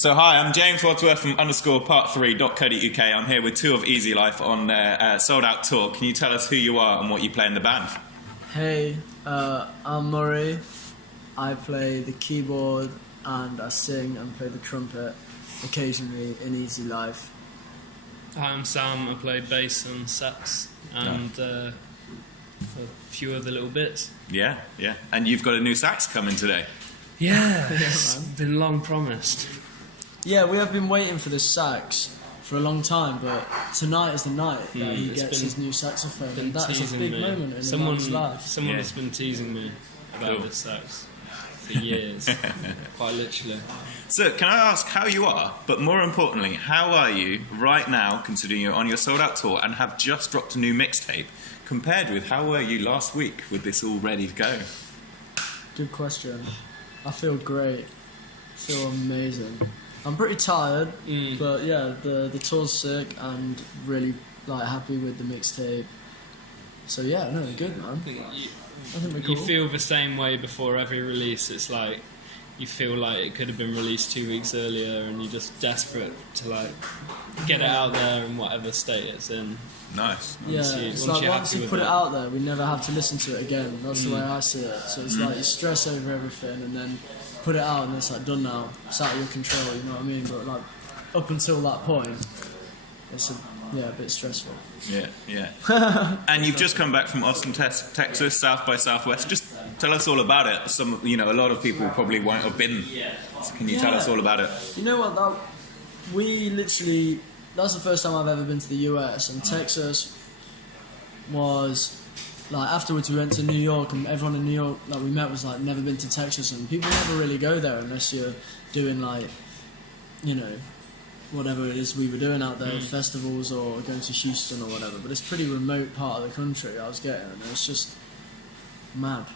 So hi, I'm James Wadsworth from _part3.co.uk. I'm here with two of Easy Life on their sold out tour. Can you tell us who you are and what you play in the band? Hey, I'm Murray. I play the keyboard and I sing and play the trumpet occasionally in Easy Life. I'm Sam. I play bass and sax and a few other little bits. Yeah. And you've got a new sax coming today. Yeah, it's been long promised. Yeah, we have been waiting for this sax for a long time, but tonight is the night that he gets his new saxophone, and that is a big moment in someone's life. Someone has been teasing me about this sax for years, quite literally. So, can I ask how you are, but more importantly, how are you right now, considering you're on your sold-out tour and have just dropped a new mixtape, compared with how were you last week with this all ready to go? Good question. I feel great. I feel amazing. I'm pretty tired, but yeah, the tour's sick and really happy with the mixtape. So yeah, no, good, man. I think we're cool. You feel the same way before every release. It's like you feel like it could have been released 2 weeks earlier, and you're just desperate to get it out there in whatever state it's in. Nice. It's like once you put it out there, we never have to listen to it again. That's the way I see it. So it's like you stress over everything, and then put it out, and it's done now. It's out of your control. You know what I mean? But up until that point, it's a bit stressful. Yeah. And you've just come back from Austin, Texas, South by Southwest. Just tell us all about it. A lot of people probably won't have been. So can you tell us all about it? You know what? That's the first time I've ever been to the US, and Texas was afterwards we went to New York, and everyone in New York we met was never been to Texas, and people never really go there unless you're doing whatever it is we were doing out there, festivals or going to Houston or whatever. But it's a pretty remote part of the country I was getting, and it was just mad.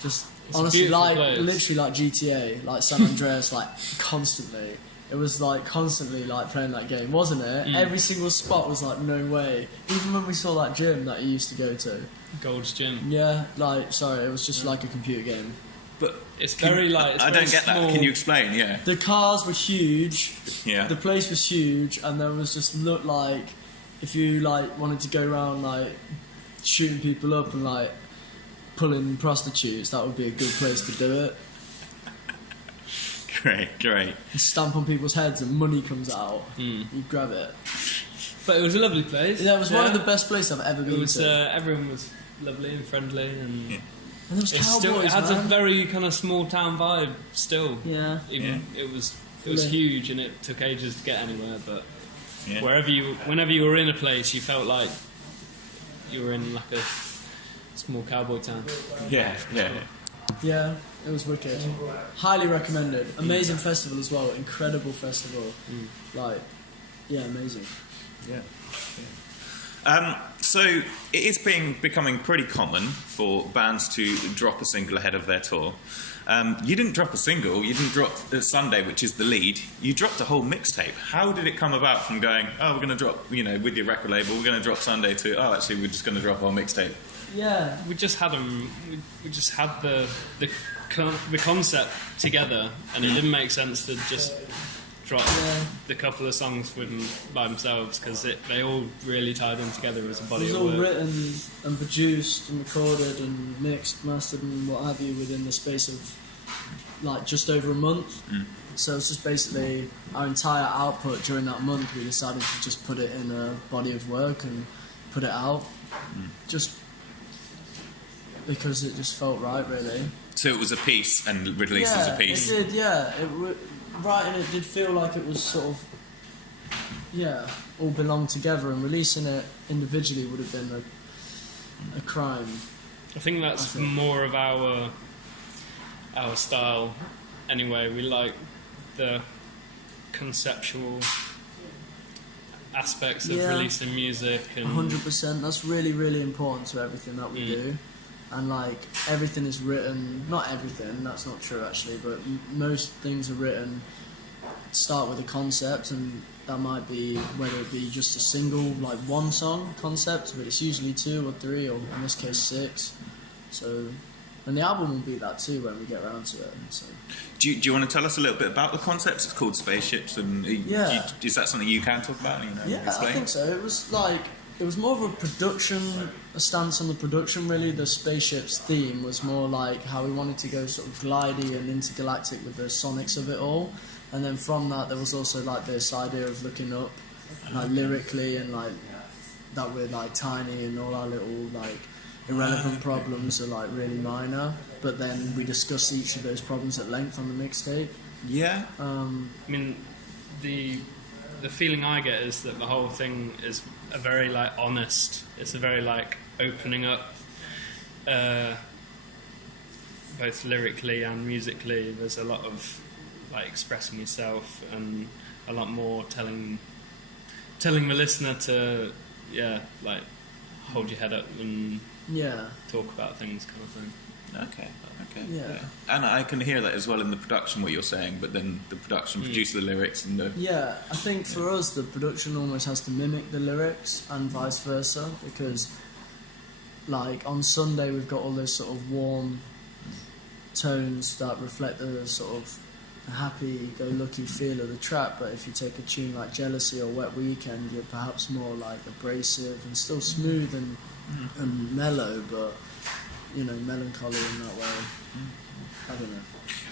Just it's honestly literally like GTA, San Andreas, constantly. It was constantly playing that game, wasn't it? Every single spot was no way. Even when we saw that gym that you used to go to, Gold's Gym. Yeah, it was just a computer game. But it's very I don't get small. that. Can you explain? Yeah. The cars were huge. Yeah. The place was huge, and there was just looked like if you wanted to go around shooting people up and pulling prostitutes, that would be a good place to do it. Great. You stamp on people's heads and money comes out. You grab it. But it was a lovely place. Yeah, it was one of the best places I've ever been to. Everyone was lovely and friendly, and and there was cowboys, it had a very kind of small town vibe still. Yeah. It was huge, and it took ages to get anywhere. But whenever you were in a place, you felt like you were in a small cowboy town. Yeah. Yeah, it was wicked. Highly recommended. Amazing festival as well. Incredible festival. Amazing. Yeah. So it is becoming pretty common for bands to drop a single ahead of their tour. You didn't drop a single. You didn't drop Sunday, which is the lead. You dropped a whole mixtape. How did it come about from going, we're going to drop, with your record label, we're going to drop Sunday to, actually, we're just going to drop our mixtape? Yeah. We just had we just had the concept together, and it didn't make sense to just drop the couple of songs by themselves, because they all really tied in together as a body of work. It was all written and produced and recorded and mixed, mastered and what have you within the space of just over a month. So it's just basically our entire output during that month. We decided to just put it in a body of work and put it out, just because it just felt right, really. So it was a piece and released as a piece. It did, yeah. Writing it did feel like it was sort of, all belonged together, and releasing it individually would have been a crime. I think that's more of our style anyway. We like the conceptual aspects of releasing music. And 100%. That's really, really important to everything that we do. And everything is written, not everything, that's not true actually, but most things are written, start with a concept, and that might be, whether it be just a single, one song concept, but it's usually 2 or 3, or in this case 6. So And the album will be that too when we get around to it. So. Do you want to tell us a little bit about the concept? It's called Spaceships, and is that something you can talk about? I think so. It was more of a stance on the production, really. The Spaceships theme was more like how we wanted to go sort of glidey and intergalactic with the sonics of it all. And then from that, there was also like this idea of looking up, like lyrically, and like that we're like tiny and all our little like irrelevant problems are like really minor, but then we discuss each of those problems at length on the mixtape. Yeah. I mean, the feeling I get is that the whole thing is a very like honest. It's a very like opening up, both lyrically and musically. There's a lot of like expressing yourself and a lot more telling the listener to like hold your head up and talk about things, kind of thing. Okay. Yeah. And I can hear that as well in the production, what you're saying, but then the production produces the lyrics and the... Yeah, I think for us the production almost has to mimic the lyrics and vice versa, because like on Sunday we've got all those sort of warm tones that reflect the sort of happy-go-lucky feel of the track, but if you take a tune like Jealousy or Wet Weekend, you're perhaps more like abrasive and still smooth and mellow, but melancholy in that way. I don't know.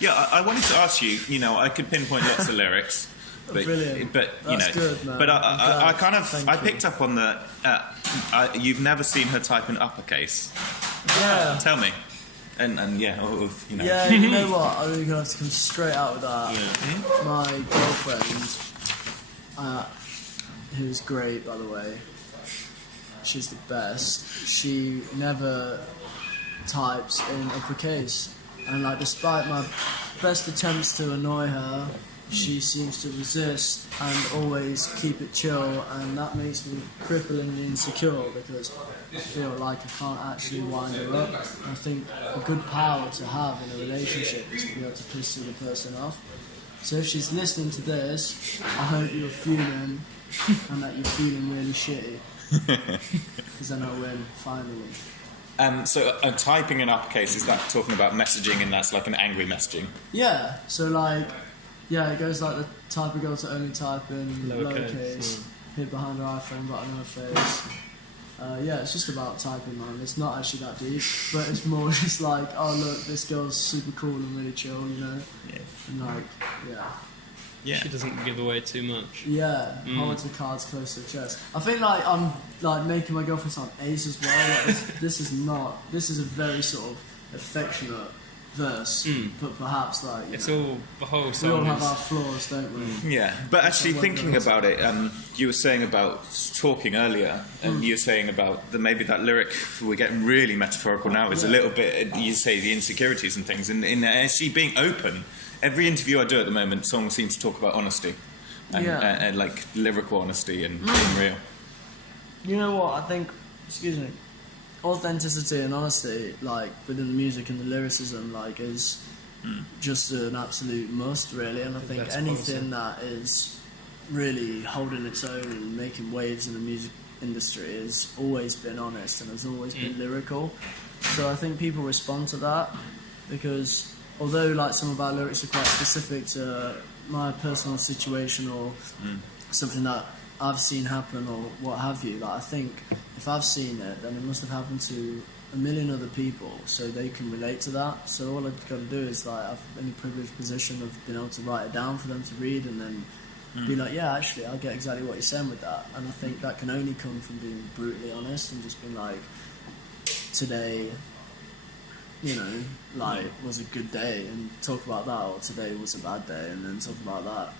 Yeah, I wanted to ask you, I could pinpoint lots of lyrics. But, brilliant. But That's good, man. But I kind of Thank you. picked up on the you've never seen her type in uppercase. Yeah. Tell me. And Yeah, you know what? I'm really gonna have to come straight out with that. Yeah. My girlfriend, who's great by the way, she's the best. She never types in uppercase, and like despite my best attempts to annoy her, she seems to resist and always keep it chill, and that makes me cripplingly insecure because I feel like I can't actually wind her up. I think a good power to have in a relationship is to be able to piss the person off. So if she's listening to this, I hope you're fuming and that you're feeling really shitty, because then I'll win finally. So typing in uppercase, is that talking about messaging, and that's like an angry messaging? Yeah, so like, it goes like the type of girl to only type in lowercase, hid behind her iPhone button on her face. It's just about typing, man. It's not actually that deep, but it's more just like, oh look, this girl's super cool and really chill, Yeah. And like, Yeah. She doesn't give away too much. Yeah, holds the cards close to the chest. I think like I'm like making my girlfriend sound ace as well. Like, this is a very sort of affectionate verse, but perhaps like it's all the whole song. We all have our flaws, don't we? Yeah, but actually thinking about it, you were saying about talking earlier, and you were saying about maybe that lyric, we're getting really metaphorical now, is a little bit, you say the insecurities and things, and actually being open. Every interview I do at the moment, songs seem to talk about honesty, and like lyrical honesty and being real. You know what, I think, authenticity and honesty, like within the music and the lyricism, like is just an absolute must, really. And I think anything that is really holding its own and making waves in the music industry has always been honest and has always been lyrical. So I think people respond to that, because although like some of our lyrics are quite specific to my personal situation or something that I've seen happen or what have you, like I think if I've seen it, then it must have happened to a million other people, so they can relate to that. So all I've got to do is like I've in a privileged position of being able to write it down for them to read, and then be like, yeah, actually I get exactly what you're saying with that. And I think that can only come from being brutally honest and just being like, today, like was a good day, and talk about that, or today was a bad day, and then talk about that.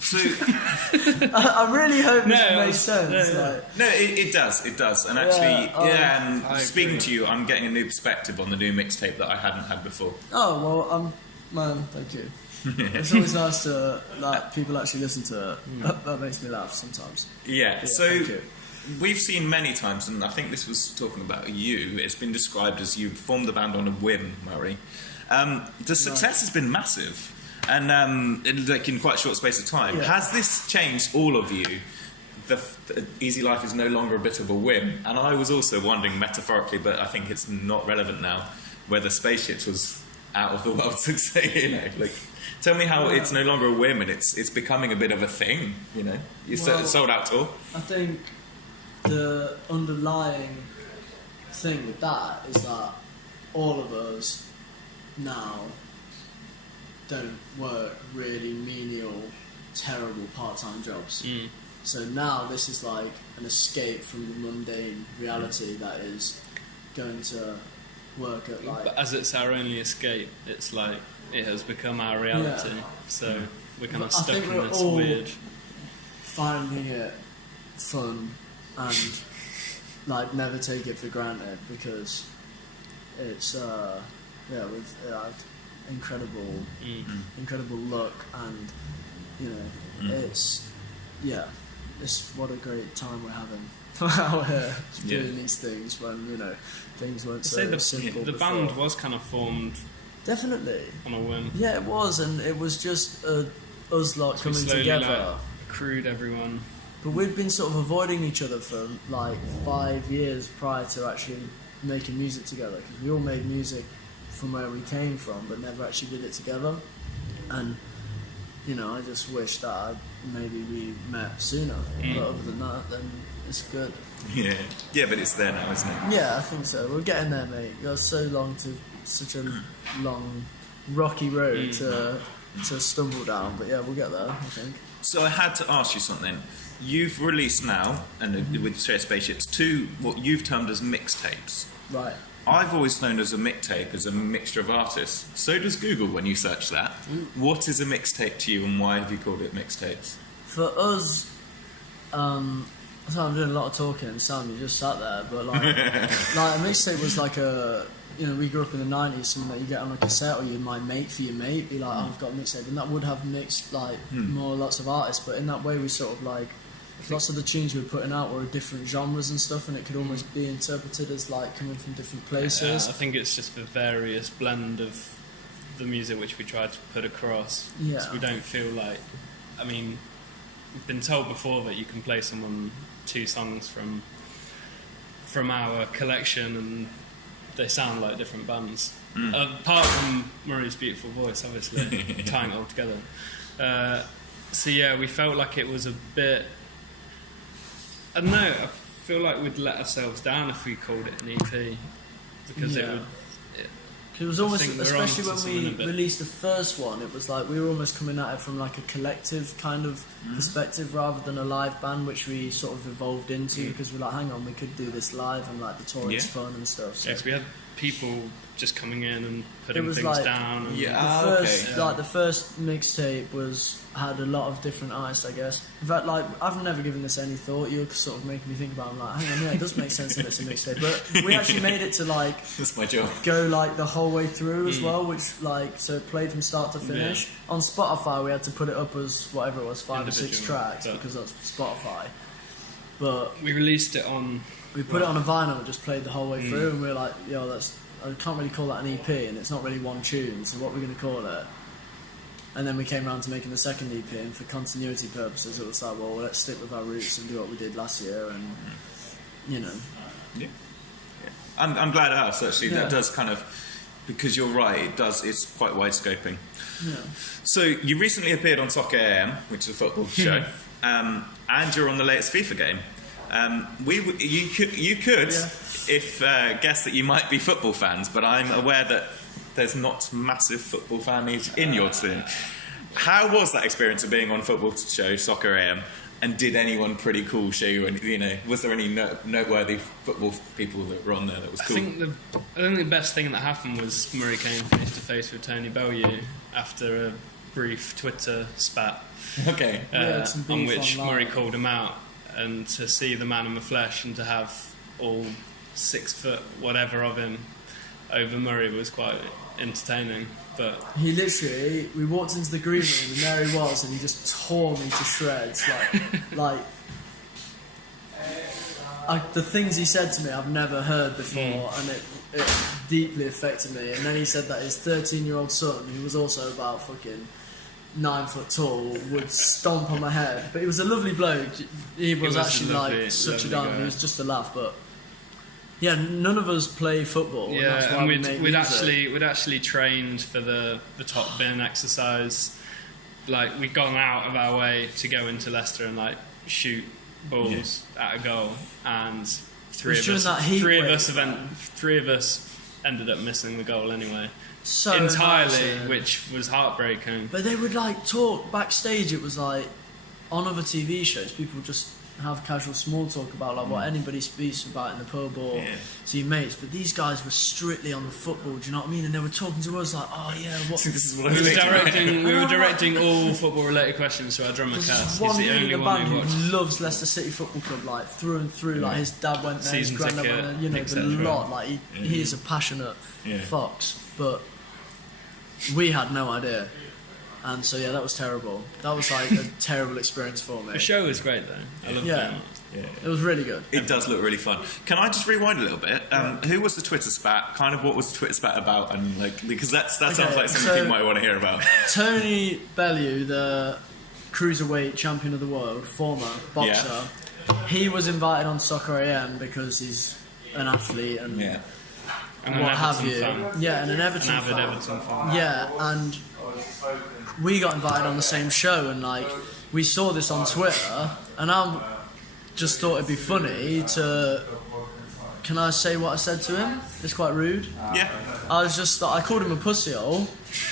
So I really hope this makes sense. No, it does. And actually, speaking to you, I'm getting a new perspective on the new mixtape that I hadn't had before. Oh well, man, thank you. It's always nice to people actually listen to it. That makes me laugh sometimes. Yeah. So we've seen many times, and I think this was talking about you. It's been described as you formed the band on a whim, Murray. The success has been massive. And like in quite a short space of time, has this changed all of you? the Easy Life is no longer a bit of a whim. And I was also wondering, metaphorically, but I think it's not relevant now, whether Spaceships was out of the world success. You know, like, tell me how it's no longer a whim and it's becoming a bit of a thing. You know, sold out tour. I think the underlying thing with that is that all of us now don't work really menial, terrible part-time jobs. So now this is like an escape from the mundane reality that is going to work at like... But as it's our only escape, it's like it has become our reality. Yeah. So we're kind of I stuck think in we're this all weird... finding it fun and like never take it for granted because it's we've had incredible luck, and you know it's what a great time we're having out here doing these things when, you know, things weren't so simple. The before. band was kind of formed Definitely on a whim. Yeah, it was, and it was just us lot We coming slowly, together. like, accrued everyone. But we'd been sort of avoiding each other for like 5 years prior to actually making music together, because we all made music from where we came from but never actually did it together. And you know, I just wish that maybe we met sooner. But other than that, then it's good. Yeah, but it's there now, isn't it? Yeah, I think so. We're getting there, mate. We've got such a long, rocky road to stumble down. But yeah, we'll get there, I think. So I had to ask you something. You've released now, and with Spaceships, 2 what you've termed as mixtapes. Right. I've always known as a mixtape as a mixture of artists. So does Google when you search that. What is a mixtape to you, and why have you called it mixtapes? For us, so I'm doing a lot of talking, and Sam, you just sat there, but like a mixtape was like a, you know, we grew up in the 90s, something that you get on a cassette, or you might make for your mate, be like, oh, I've got a mixtape, and that would have mixed like lots of artists, but in that way we sort of like, lots of the tunes we were putting out were different genres and stuff, and it could almost be interpreted as like coming from different places. I think it's just the various blend of the music which we tried to put across. Yeah. So we don't feel like, I mean, we've been told before that you can play someone 2 songs from our collection and they sound like different bands. Apart from Murray's beautiful voice, obviously, tying it all together. So yeah, we felt like it was a bit... I don't know, I feel like we'd let ourselves down if we called it an EP, because it would... It was almost, think we're especially onto when we something a bit. released the first one, it was like we were almost coming at it from like a collective kind of perspective rather than a live band, which we sort of evolved into because we're like, hang on, we could do this live and like the touring's fun and stuff. So. Yeah, 'cause we had people just coming in and putting It was things like- down. And The first mixtape had a lot of different artists, I guess. In fact, like, I've never given this any thought. You're sort of making me think about it. I'm like, hang on, yeah, it does make sense that it's a mixtape. But we actually made it to, like, That's my job. go, like, the whole way through as well, which, like, so it played from start to finish. On Spotify, we had to put it up as, whatever it was, 5 or 6 Individual, tracks, but- because that's Spotify. But we released it on... we put it on a vinyl and just played the whole way through, and we were like, yo, I can't really call that an EP, and it's not really one tune, so what are we going to call it? And then we came around to making the second EP, and for continuity purposes, it was like, well, let's stick with our roots and do what we did last year, and, you know. Yeah. I'm glad it has, actually. Yeah. That does kind of... Because you're right, it's quite wide-scoping. Yeah. So, you recently appeared on Soccer AM, which is a football show, and you're on the latest FIFA game. You could guess that you might be football fans, but I'm aware that there's not massive football fanage in your team. How was that experience of being on football show Soccer AM, and did anyone pretty cool show you? And was there any noteworthy football people that were on there that was cool? I think the best thing that happened was Murray came face to face with Tony Bellew after a brief Twitter spat. Okay. On which Murray called him out, and to see the man in the flesh and to have all 6 foot whatever of him over Murray was quite entertaining. But He literally, we walked into the green room and there he was, and he just tore me to shreds. The things he said to me I've never heard before, and it deeply affected me. And then he said that his 13-year-old son, who was also about fucking 9 foot tall would stomp on my head. But he was a lovely bloke. He was actually lovely, like such a lovely diamond. guy. He was just a laugh, but yeah, none of us play football. And that's Yeah, why and we make music. we'd actually trained for the top bin exercise. Like, we'd gone out of our way to go into Leicester and like shoot balls at a goal, and three of us ended up missing the goal anyway. So Entirely, embarrassing. which was heartbreaking. But they would like talk backstage. It was like on other TV shows, people just have casual small talk about like what anybody speaks about in the pub or to your mates. But these guys were strictly on the football. Do you know what I mean? And they were talking to us like, "Oh yeah, what?" So this is what I We was were thinking. directing all football-related questions to our drummer There's Cass. one He's the dude in only the one band who watched. who loves Leicester City Football Club like through and through. Like his dad went there, his Season granddad ticket, went there. You know, etc. the lot. Like he is a passionate fox, but we had no idea. And so yeah, that was terrible. That was like a terrible experience for me. The show was great though. I loved Yeah. it. It was really good. It does look really fun. Can I just rewind a little bit? Who was the Twitter spat? Kind of what was the Twitter spat about? And like, because that sounds like something so- people might want to hear about. Tony Bellew, the cruiserweight champion of the world, former boxer, he was invited on Soccer AM because he's an athlete and Yeah. And an what have Everton you. fan. Yeah, and an Everton An avid fan. Everton fan. Yeah, and we got invited on the same show, and like we saw this on Twitter, and I just thought it'd be funny to. Can I say what I said to him? It's quite rude. Yeah. I called him a pussyhole.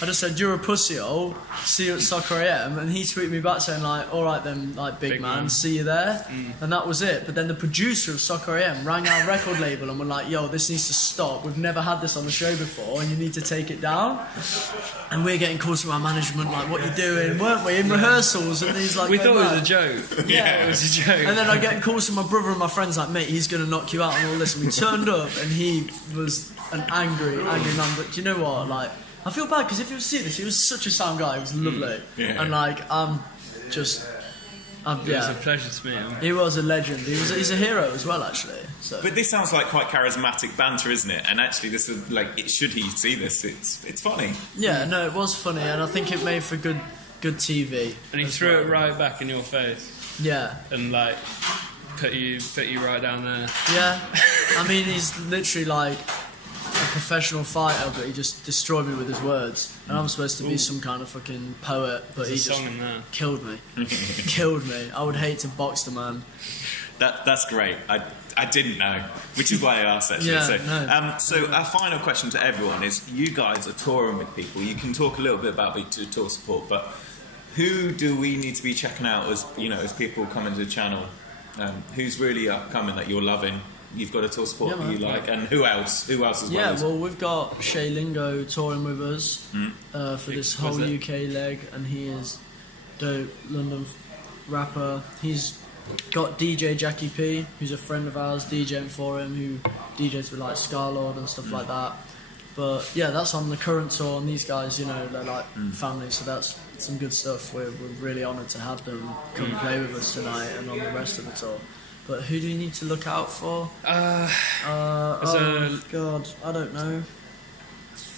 I just said, "You're a pussyhole. See you at Soccer AM," and he tweeted me back saying like, "All right then, like big man, see you there." And that was it. But then the producer of Soccer AM rang our record label and were like, "Yo, this needs to stop. We've never had this on the show before, and you need to take it down." And we're getting calls from our management like, "What you doing?" Weren't we in rehearsals? And he's like, We thought it was "Man." a joke. Yeah. It was a joke. And then I get calls from my brother and my friends like, "Mate, he's gonna knock you out and all this." And we turned up, and he was an angry man. But do you know what? Like, I feel bad because if you see this, he was such a sound guy. He was lovely, and like, It was a pleasure to meet him. he was a legend. He's a hero as well, actually. So. But this sounds like quite charismatic banter, isn't it? And actually, this is like, should he see this, it's funny. Yeah, no, it was funny, and I think it made for good TV. And he as threw well. it right back in your face Yeah, and like put you right down there. yeah. I mean, he's literally like a professional fighter, but he just destroyed me with his words. And I'm supposed to be some kind of fucking poet, but There's he a just song in there. killed me. Killed me. I would hate to box the man. That's great. I didn't know, which is why I asked actually. Yeah, So our final question to everyone is: you guys are touring with people. You can talk a little bit about the tour support, but who do we need to be checking out as as people come into the channel? Who's really upcoming that you're loving? You've got a tour support that you like, and who else? Who else as well? Yeah, well, we've got Shay Lingo touring with us for this whole UK leg, and he is dope London rapper. He's got DJ Jackie P, who's a friend of ours, DJing for him, who DJs with like Scarlord and stuff like that. But yeah, that's on the current tour, and these guys, they're like family, so that's some good stuff. We're really honoured to have them come play with us tonight and on the rest of the tour. But who do you need to look out for? God, I don't know.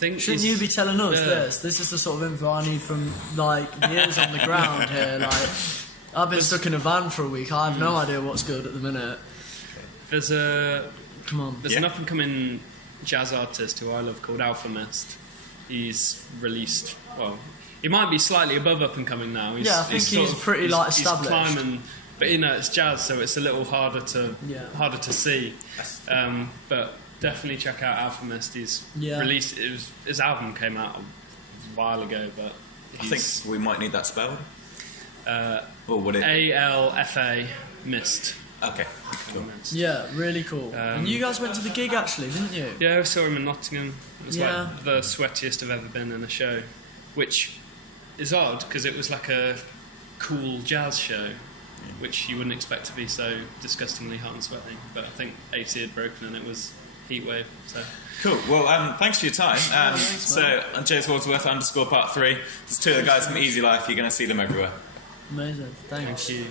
Shouldn't you be telling us this? This is the sort of info I need from like years on the ground here. Like, I've been stuck in a van for a week. I have no idea what's good at the minute. There's Come on. an up and coming jazz artist who I love called Alpha Mist. He's released. Well, he might be slightly above up and coming now. I think he's pretty established. He's climbing. But it's jazz, so it's a little harder to see. But definitely check out Alpha Mist. He's released. His album came out a while ago, but I think we might need that spelled. Or would it? ALFA Mist. Okay. Cool. Yeah, really cool. And you guys went to the gig actually, didn't you? Yeah, I saw him in Nottingham. It was like the sweatiest I've ever been in a show, which is odd because it was like a cool jazz show, which you wouldn't expect to be so disgustingly hot and sweating. But I think AC had broken and it was heat wave. So cool. Well, thanks for your time. Thanks, James Wadsworth _part 3. There's two of the guys from Easy Life. You're going to see them everywhere. Amazing. Thanks. thank you.